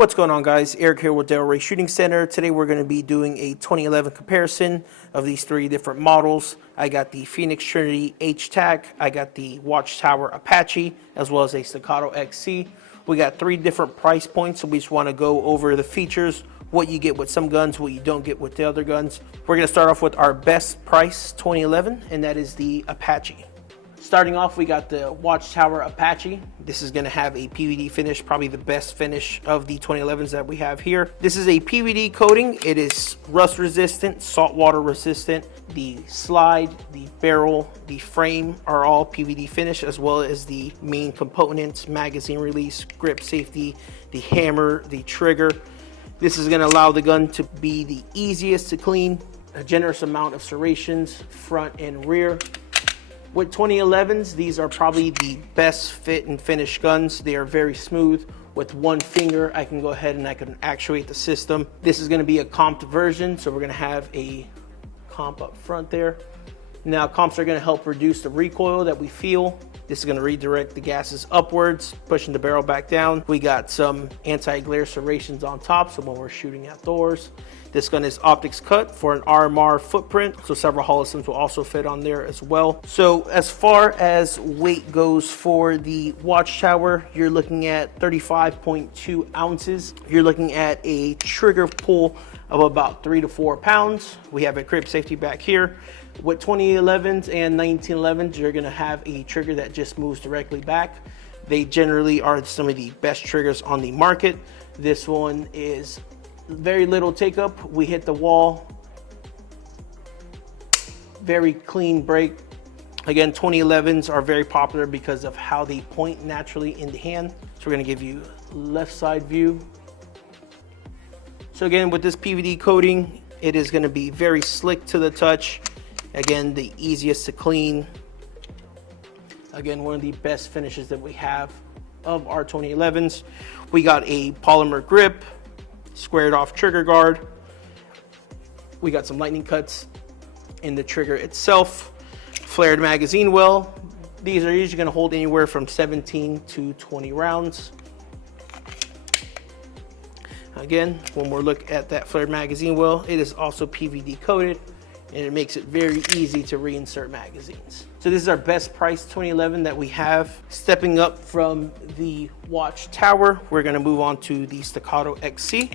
What's going on, guys? Eric here with Del Rey Shooting Center. Today we're going to be doing a 2011 comparison of these three different models. I got the Phoenix Trinity H-Tac, I got the Watchtower Apache, as well as a Staccato XC. We got three different price points, so we just want to go over the features, what you get with some guns, what you don't get with the other guns. We're going to start off with our best price 2011, and that is the Apache. Starting off, we got the Watchtower Apache. This is going to have a PVD finish, probably the best finish of the 2011s that we have here. This is a PVD coating. It is rust resistant, saltwater resistant. The slide, the barrel, the frame are all PVD finish, as well as the main components, magazine release, grip safety, the hammer, the trigger. This is going to allow the gun to be the easiest to clean, a generous amount of serrations, front and rear. With 2011s, these are probably the best fit and finish guns. They are very smooth. With one finger, I can go ahead and I can actuate the system. This is going to be a comped version, so we're going to have a comp up front there. Now, comps are going to help reduce the recoil that we feel. This is going to redirect the gases upwards, pushing the barrel back down. We got some anti-glare serrations on top, so when we're shooting outdoors. This gun is optics cut for an RMR footprint, so several holosyms will also fit on there as well. So as far as weight goes for the Watchtower, you're looking at 35.2 ounces. You're looking at a trigger pull of about 3 to 4 pounds. We have a grip safety back here. With 2011s and 1911s, you're gonna have a trigger that just moves directly back. They generally are some of the best triggers on the market. This one is very little take up. We hit the wall. Very clean break. Again, 2011s are very popular because of how they point naturally in the hand. So we're gonna give you left side view. So again, with this PVD coating, it is gonna be very slick to the touch. Again, the easiest to clean. Again, one of the best finishes that we have of our 2011s. We got a polymer grip, squared off trigger guard. We got some lightning cuts in the trigger itself. Flared magazine well. These are usually going to hold anywhere from 17 to 20 rounds. Again, when we're looking at that flared magazine well, it is also PVD coated, and it makes it very easy to reinsert magazines. So this is our best price 2011 that we have. Stepping up from the Watchtower, we're gonna move on to the Staccato XC.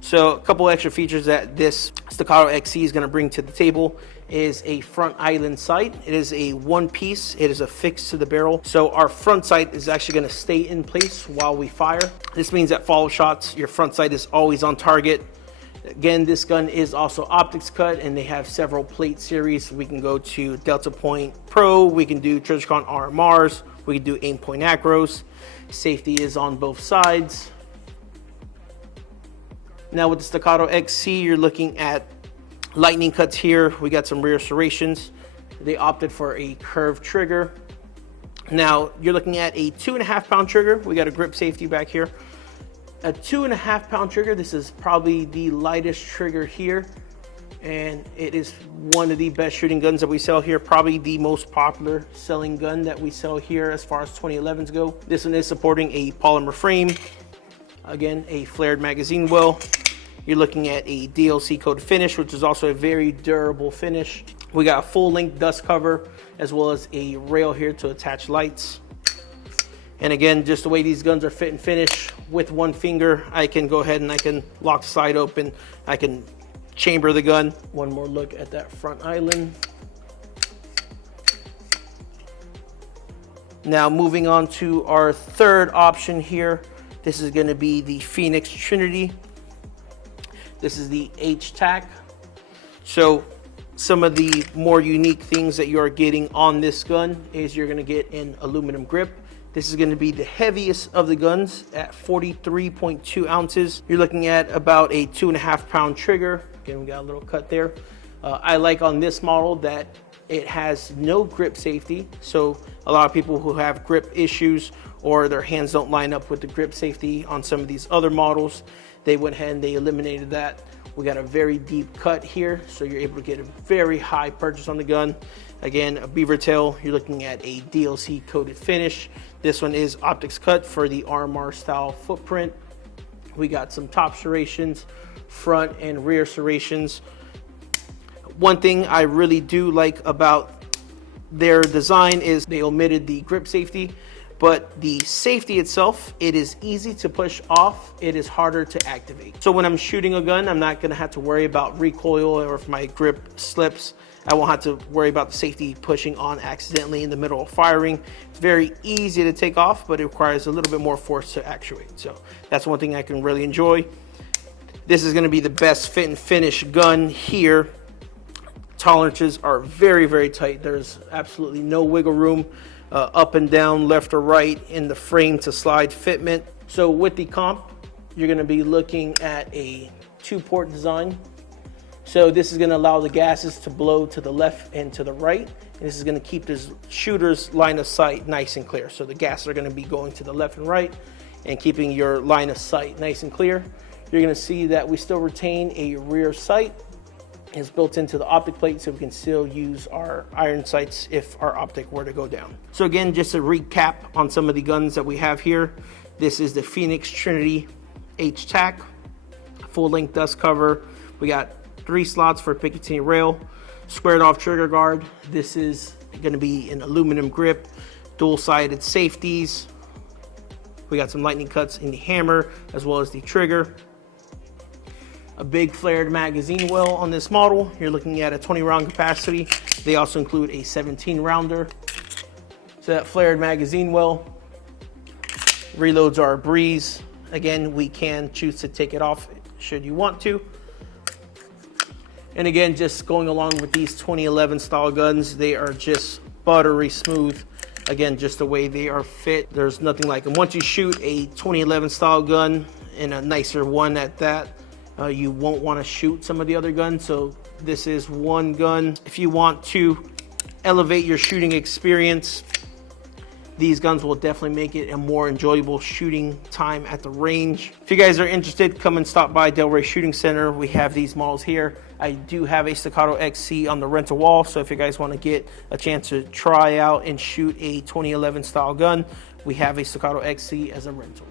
So a couple extra features that this Staccato XC is gonna bring to the table is a front island sight. It is a one piece, it is affixed to the barrel. So our front sight is actually gonna stay in place while we fire. This means that follow shots, your front sight is always on target. Again, this gun is also optics cut, and they have several plate series. We can go to Delta Point Pro, we can do Trijicon RMRs, we can do aim point acros. Safety is on both sides. Now with the Staccato XC, you're looking at lightning cuts here. We got some rear serrations. They opted for a curved trigger. Now you're looking at a 2.5 pound trigger. We got a grip safety back here. A 2.5 pound trigger. This is probably the lightest trigger here, and it is one of the best shooting guns that we sell here. Probably the most popular selling gun that we sell here as far as 2011s go. This one is supporting a polymer frame. Again, a flared magazine well. You're looking at a DLC coated finish, which is also a very durable finish. We got a full length dust cover, as well as a rail here to attach lights. And again, just the way these guns are fit and finish, with one finger, I can go ahead and I can lock the slide open. I can chamber the gun. One more look at that front island. Now moving on to our third option here. This is going to be the Phoenix Trinity. This is the H-Tac. So some of the more unique things that you are getting on this gun is you're going to get an aluminum grip. This is going to be the heaviest of the guns at 43.2 ounces. You're looking at about a 2.5 pound trigger. Again, we got a little cut there. I like on this model that it has no grip safety. So a lot of people who have grip issues or their hands don't line up with the grip safety on some of these other models, they went ahead and they eliminated that. We got a very deep cut here, so you're able to get a very high purchase on the gun. Again, a beaver tail, you're looking at a DLC coated finish. This one is optics cut for the RMR style footprint. We got some top serrations, front and rear serrations. One thing I really do like about their design is they omitted the grip safety, but the safety itself, it is easy to push off. It is harder to activate. So when I'm shooting a gun, I'm not gonna have to worry about recoil, or if my grip slips, I won't have to worry about the safety pushing on accidentally in the middle of firing. It's very easy to take off, but it requires a little bit more force to actuate. So that's one thing I can really enjoy. This is gonna be the best fit and finish gun here. Tolerances are very, very tight. There's absolutely no wiggle room up and down, left or right in the frame to slide fitment. So with the comp, you're gonna be looking at a 2-port design. So this is gonna allow the gases to blow to the left and to the right. And this is gonna keep the shooter's line of sight nice and clear. So the gases are gonna be going to the left and right and keeping your line of sight nice and clear. You're gonna see that we still retain a rear sight. It's built into the optic plate, so we can still use our iron sights if our optic were to go down. So again, just to recap on some of the guns that we have here, this is the Phoenix Trinity H-TAC, full length dust cover. We got 3 slots for Picatinny rail, squared off trigger guard. This is gonna be an aluminum grip, dual-sided safeties. We got some lightning cuts in the hammer as well as the trigger. A big flared magazine well on this model. You're looking at a 20 round capacity. They also include a 17 rounder. So that flared magazine well, reloads are a breeze. Again, we can choose to take it off should you want to. And again, just going along with these 2011 style guns, they are just buttery smooth. Again, just the way they are fit, there's nothing like them. Once you shoot a 2011 style gun, and a nicer one at that, you won't want to shoot some of the other guns. So this is one gun. If you want to elevate your shooting experience, these guns will definitely make it a more enjoyable shooting time at the range. If you guys are interested, come and stop by Delray Shooting Center. We have these models here. I do have a Staccato XC on the rental wall, so if you guys want to get a chance to try out and shoot a 2011 style gun, we have a Staccato XC as a rental.